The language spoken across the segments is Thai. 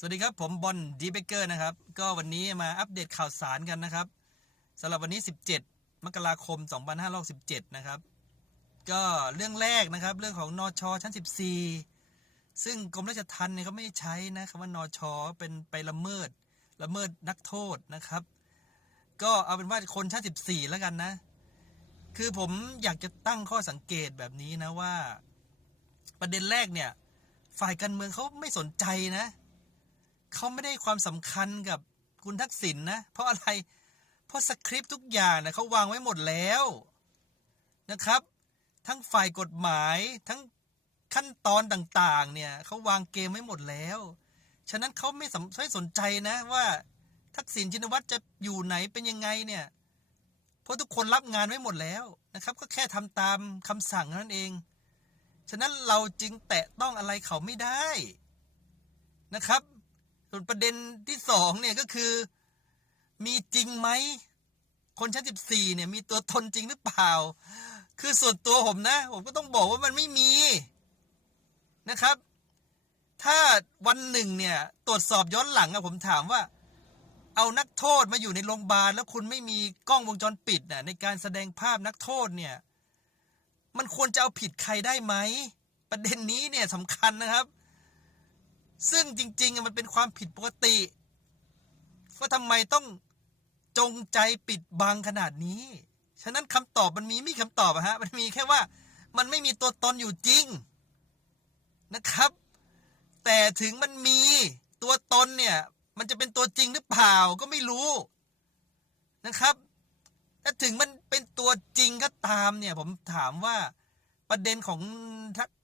สวัสดีครับ ผมบอลดีเบเกอร์นะครับ ก็วันนี้มาอัปเดตข่าวสารกันนะครับสำหรับวันนี้ 17 มกราคม 2567นะครับ ก็เรื่องแรกนะครับ เรื่องของนอชอชั้น 14 ซึ่งกรมราชทัณฑ์เนี่ยเขาไม่ใช้นะคำว่านอชอเป็นไปละเมิดละเมิดนักโทษนะครับ ก็เอาเป็นว่าคนชั้น 14 แล้วกันนะ คือผมอยากจะตั้งข้อสังเกตแบบนี้นะว่า ประเด็นแรกเนี่ย ฝ่ายการเมืองเขาไม่สนใจนะเเขาไม่ได้ความสำคัญกับคุณทักษิณนนะ เพราะอะไร เพราะสคริปต์ทุกอย่างนะเขาวางไว้หมดแล้วนะครับ ทั้งฝ่ายกฎหมายทั้งขั้นตอนต่างๆ เนี่ยเขาวางเกมไว้หมดแล้ว ฉะนั้นเขาไม่สนใจนะว่าทักษิณชินวัตรจะอยู่ไหนเป็นยังไงเนี่ย เพราะทุกคนรับงานไว้หมดแล้วนะครับ ก็แค่ทำตามคำสั่งนั้นเอง ฉะนั้นเราจึงแตะต้องอะไรเขาไม่ได้นะครับ ส่วนประเด็นที่สองเนี่ยก็คือ มีจริงไหม คนชั้นสิบสี่เนี่ย มีตัวตนจริงหรือเปล่า คือส่วนตัวผมนะ ผมก็ต้องบอกว่ามันไม่มีนะครับ ถ้าวันหนึ่งเนี่ย ตรวจสอบย้อนหลังอะผมถามว่า เอานักโทษมาอยู่ในโรงพยาบาลแล้วคุณไม่มีกล้องวงจรปิดน่ะในการแสดงภาพนักโทษเนี่ย มันควรจะเอาผิดใครได้ไหม ประเด็นนี้เนี่ยสำคัญนะครับ ซึ่งจริงๆมันเป็นความผิดปกติว่าทำไมต้องจงใจปิดบังขนาดนี้ ฉะนั้นคำตอบมันมีไม่คำตอบอะฮะ มันมีแค่ว่ามันไม่มีตัวตนอยู่จริงนะครับ แต่ถึงมันมีตัวตนเนี่ย มันจะเป็นตัวจริงหรือเปล่าก็ไม่รู้นะครับถ้าถึงมันเป็นตัวจริงก็ตามเนี่ย ผมถามว่าประเด็นของ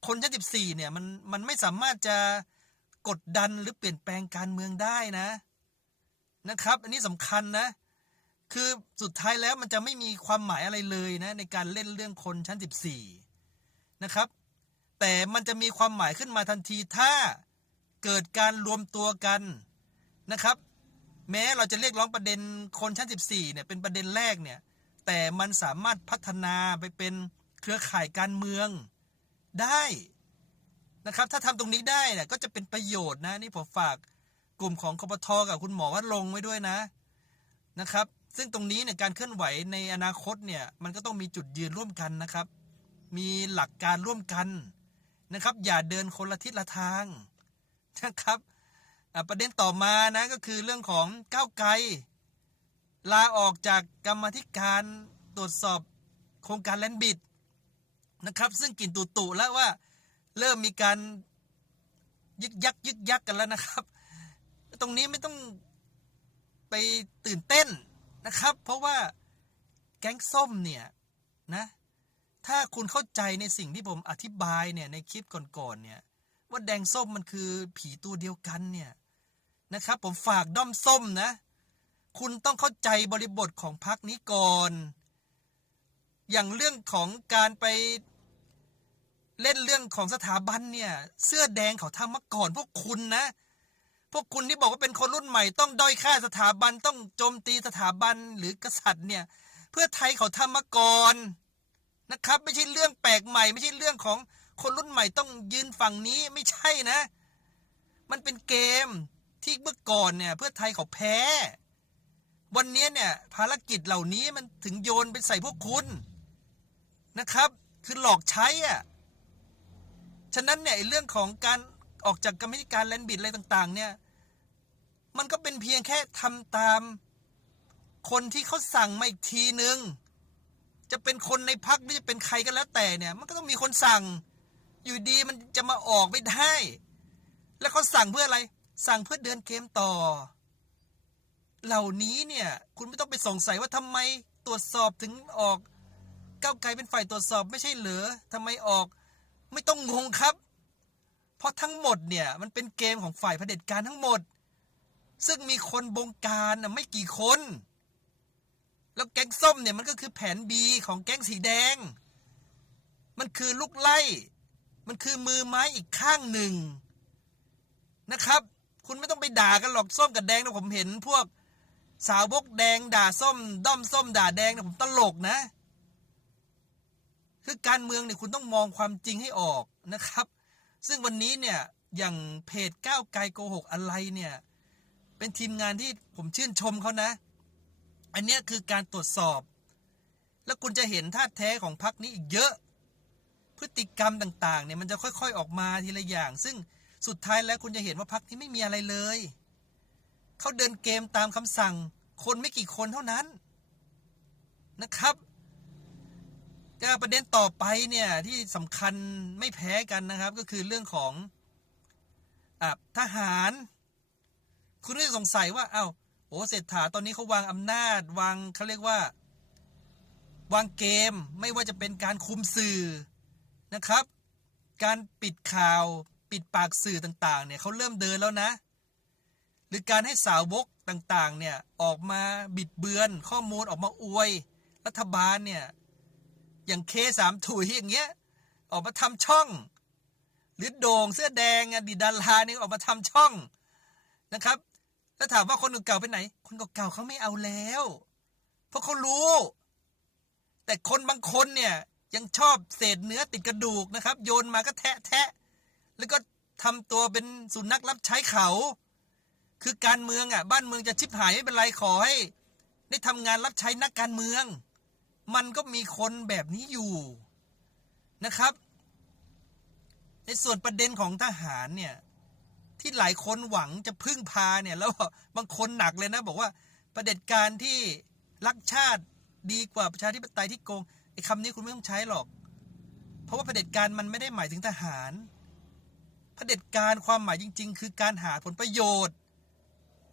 คนชั้นสิบสี่เนี่ย มันมันไม่สามารถจะ กดดันหรือเปลี่ยนแปลงการเมืองได้นะนะครับ อันนี้สำคัญนะ คือสุดท้ายแล้วมันจะไม่มีความหมายอะไรเลยนะ ในการเล่นเรื่องคนชั้นสิบสี่นะครับ แต่มันจะมีความหมายขึ้นมาทันทีถ้าเกิดการรวมตัวกันนะครับ แม้เราจะเรียกร้องประเด็นคนชั้น 14 เนี่ยเป็นประเด็นแรกเนี่ย แต่มันสามารถพัฒนาไปเป็นเครือข่ายการเมืองได้ นะครับ ถ้าทำตรงนี้ได้เนี่ยก็จะเป็นประโยชน์นะนี่ผมฝากกลุ่มของคอปทกับคุณหมอวัดลงไว้ด้วยนะนะครับ ซึ่งตรงนี้เนี่ยการเคลื่อนไหวในอนาคตเนี่ยมันก็ต้องมีจุดยืนร่วมกันนะครับ มีหลักการร่วมกันนะครับ อย่าเดินคนละทิศละทางนะครับประเด็นต่อมานะก็คือเรื่องของก้าวไกลลาออกจากกรรมธิการตรวจสอบโครงการแลนด์บิดนะครับ ซึ่งกลิ่นตุตุแล้วว่า เริ่มมีการยึกยักยึกยักกันแล้วนะครับ ตรงนี้ไม่ต้องไปตื่นเต้นนะครับ เพราะว่าแก๊งส้มเนี่ยนะถ้าคุณเข้าใจในสิ่งที่ผมอธิบายเนี่ยในคลิปก่อนๆเนี่ยว่าแดงส้มมันคือผีตัวเดียวกันเนี่ยนะครับ ผมฝากด้อมส้มนะ คุณต้องเข้าใจบริบทของพรรคนี้ก่อน อย่างเรื่องของการไป เล่นเรื่องของสถาบันเนี่ย เสื้อแดงเขาทำมาก่อนพวกคุณนะ พวกคุณที่บอกว่าเป็นคนรุ่นใหม่ต้องด้อยค่าสถาบันต้องโจมตีสถาบันหรือกษัตริย์เนี่ย เพื่อไทยเขาทำมาก่อนนะครับ ไม่ใช่เรื่องแปลกใหม่ ไม่ใช่เรื่องของคนรุ่นใหม่ต้องยืนฝั่งนี้ไม่ใช่นะ มันเป็นเกมที่เมื่อก่อนเนี่ย เพื่อไทยเขาแพ้ วันนี้เนี่ย ภารกิจเหล่านี้มันถึงโยนไปใส่พวกคุณนะครับ คือหลอกใช้อะ ฉะนั้นเนี่ยเรื่องของการออกจากกรรมธิการแลนบิดอะไรต่าง ๆ เนี่ย มันก็เป็นเพียงแค่ทำตามคนที่เขาสั่งมาอีกทีนึง จะเป็นคนในพักหรือจะเป็นใครก็แล้วแต่เนี่ย มันก็ต้องมีคนสั่ง อยู่ดีมันจะมาออกไม่ได้ แล้วเขาสั่งเพื่ออะไร สั่งเพื่อเดินเกมต่อ เหล่านี้เนี่ย คุณไม่ต้องไปสงสัยว่าทำไมตรวจสอบถึงออกก้าวไกลเป็นฝ่ายตรวจสอบไม่ใช่เหรอทำไมออก ไม่ต้องงงครับ เพราะทั้งหมดเนี่ยมันเป็นเกมของฝ่ายเผด็จการทั้งหมด ซึ่งมีคนบงการน่ะไม่กี่คน แล้วแก๊งส้มเนี่ยมันก็คือแผน B ของแก๊งสีแดง มันคือลูกไล่ มันคือมือไม้อีกข้างหนึ่งนะครับ คุณไม่ต้องไปด่ากันหรอกส้มกับแดงนะผมเห็นพวกสาวบกแดงด่าส้ม ด้อมส้มด่าแดงนะผมตลกนะ คือการเมืองเนี่ยคุณต้องมองความจริงให้ออกนะครับ ซึ่งวันนี้เนี่ยอย่างเพจก้าวไกลโกหกอะไรเนี่ยเป็นทีมงานที่ผมชื่นชมเขานะ อันนี้คือการตรวจสอบ แล้วคุณจะเห็นท่าแท้ของพรรคนี้อีกเยอะ พฤติกรรมต่างๆเนี่ยมันจะค่อยๆออกมาทีละอย่าง ซึ่งสุดท้ายแล้วคุณจะเห็นว่าพรรคนี้ไม่มีอะไรเลยเขาเดินเกมตามคำสั่ง คนไม่กี่คนเท่านั้นนะครับ ก็ประเด็นต่อไปเนี่ยที่สำคัญไม่แพ้กันนะครับ ก็คือเรื่องของอทหาร คุณก็จะสงสัยว่าเอา้าโอ้เศรษฐาตอนนี้เขาวางอำนาจ วางเขาเรียกว่า วางเกมไม่ว่าจะเป็นการคุมสื่อนะครับ การปิดข่าวปิดปากสื่อต่างๆเนี่ยเขาเริ่มเดินแล้วนะ หรือการให้สาวกต่างๆเนี่ยออกมาบิดเบือนข้อมูลออกมาอวย รัฐบาลเนี่ย อย่างเคสามถุยอย่างเงี้ย ออกมาทำช่อง หรือโด่งเสื้อแดงอดีดาราเนี่ยออกมาทำช่องนะครับ แล้วถามว่าคนเก่าๆไปไหน คนเก่าๆเขาไม่เอาแล้ว เพราะเขารู้ แต่คนบางคนเนี่ยยังชอบเศษเนื้อติดกระดูกนะครับ โยนมาก็แทะแทะแล้วก็ทำตัวเป็นสุนัขรับใช้เขา คือการเมืองอะ บ้านเมืองจะชิบหายไม่เป็นไรขอให้ ได้ทำงานรับใช้นักการเมือง มันก็มีคนแบบนี้อยู่นะครับ ในส่วนประเด็นของทหารเนี่ย ที่หลายคนหวังจะพึ่งพาเนี่ย แล้วบางคนหนักเลยนะ บอกว่าประเด็จการที่รักชาติดีกว่าประชาธิปไตยที่โกงไอ้คำนี้คุณไม่ต้องใช้หรอก เพราะว่าประเด็จการมันไม่ได้หมายถึงทหารประเด็จการความหมายจริง ๆ คือการหาผลประโยชน์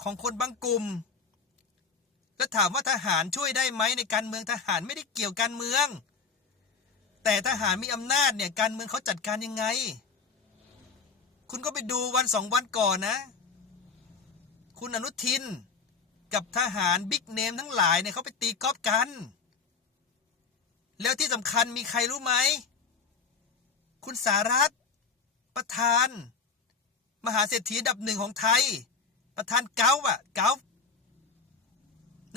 ของคนบางกลุ่ม แล้วถามว่าทหารช่วยได้ไหมในการเมืองทหารไม่ได้เกี่ยวการเมือง แต่ทหารมีอำนาจเนี่ยการเมืองเขาจัดการยังไง คุณก็ไปดูวันสองวันก่อนนะ คุณอนุทิน กับทหารบิ๊กเนมทั้งหลายเนี่ยเขาไปตีกอล์ฟกัน แล้วที่สำคัญมีใครรู้ไหม คุณสารัตประธาน มหาเศรษฐีดับหนึ่งของไทย ประธานเก้าอะเก้า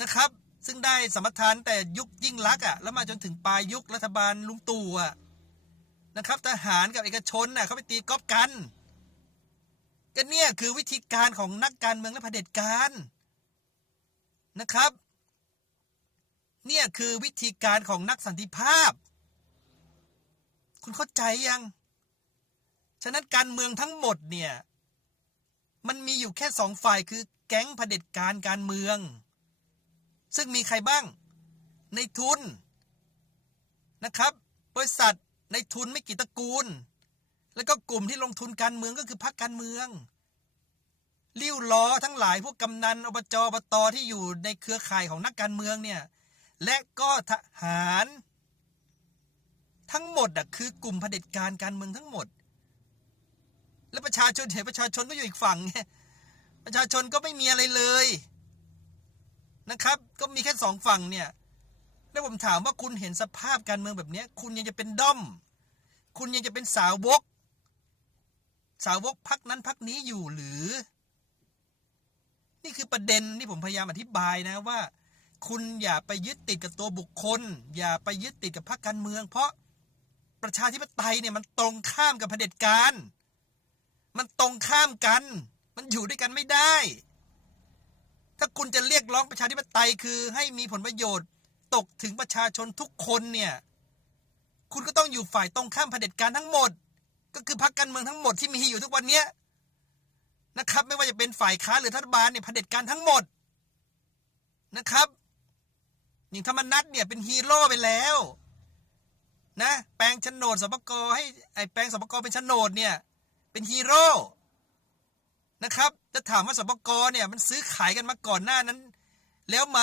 นะครับ ซึ่งได้สมรทานแต่ยุคยิ่งลักษณ์อะแล้วมาจนถึงปลายยุครัฐบาลลุงตู่อะนะครับ ทหารกับเอกชนน่ะเขาไปตีกอล์ฟกันก็เนี่ยคือวิธีการของนักการเมืองและเผด็จการนะครับ เนี่ยคือวิธีการของนักสันติภาพ คุณเข้าใจยัง ฉะนั้นการเมืองทั้งหมดเนี่ย มันมีอยู่แค่สองฝ่ายคือแก๊งเผด็จการการเมือง ซึ่งมีใครบ้าง ในทุนนะครับ บริษัทในทุนไม่กี่ตระกูล แล้วก็กลุ่มที่ลงทุนการเมืองก็คือพรรคการเมืองลิ้วล้อทั้งหลายพวกกำนันอบจอบตที่อยู่ในเครือข่ายของนักการเมืองเนี่ยและก็ทหาร ทั้งหมดอะคือกลุ่มเผด็จการการเมืองทั้งหมด และประชาชนเห็นประชาชนก็อยู่อีกฝั่งไงประชาชนก็ไม่มีอะไรเลย นะครับ ก็มีแค่สองฝั่งเนี่ย แล้วผมถามว่าคุณเห็นสภาพการเมืองแบบนี้คุณยังจะเป็นด้อม คุณยังจะเป็นสาวก สาวกพักนั้นพักนี้อยู่หรือ นี่คือประเด็นที่ผมพยายามอธิบายนะว่า คุณอย่าไปยึดติดกับตัวบุคคล อย่าไปยึดติดกับพรรคการเมือง เพราะประชาธิปไตยเนี่ยมันตรงข้ามกับเผด็จการ มันตรงข้ามกัน มันอยู่ด้วยกันไม่ได้ ถ้าคุณจะเรียกร้องประชาธิปไตยคือให้มีผลประโยชน์ตกถึงประชาชนทุกคนเนี่ย คุณก็ต้องอยู่ฝ่ายตรงข้ามเผด็จการทั้งหมด ก็คือพรรคการเมืองทั้งหมดที่มีอยู่ทุกวันเนี้ยนะครับ ไม่ว่าจะเป็นฝ่ายค้าหรือรัฐบาลเนี่ยเผด็จการทั้งหมดนะครับอย่างธรรมนัตเนี่ยเป็นฮีโร่ไปแล้วนะแปลงโฉนดสปกให้ไอแปลงสปกเป็นโฉนดเนี่ยเป็นฮีโร่นะครับ จะถามว่าสปกรเนี่ยมันซื้อขายกันมาก่อนหน้านั้น แล้วไหม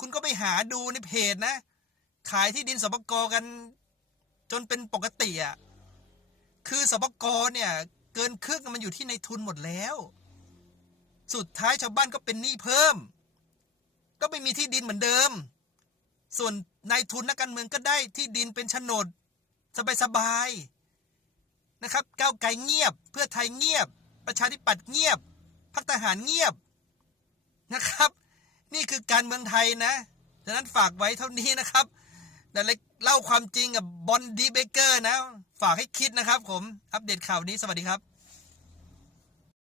คุณก็ไปหาดูในเพจนะ ขายที่ดินสปกรกัน จนเป็นปกติอะคือสปกรเนี่ย เกินครึ่งมันอยู่ที่ในทุนหมดแล้ว สุดท้ายชาวบ้านก็เป็นหนี้เพิ่ม ก็ไม่มีที่ดินเหมือนเดิม ส่วนนายทุนนักการเมืองก็ได้ที่ดินเป็นโฉนดสบายๆนะครับก้าวไกลเงียบ เพื่อไทยเงียบ ประชาธิปัตย์เงียบ พักทหารเงียบนะครับ นี่คือการเมืองไทยนะดังนั้นฝากไว้เท่านี้นะครับแต่เล่าความจริงกับบอนดีเบเกอร์นะ ฝากให้คิดนะครับ ผมอัปเดตข่าวนี้สวัสดีครับ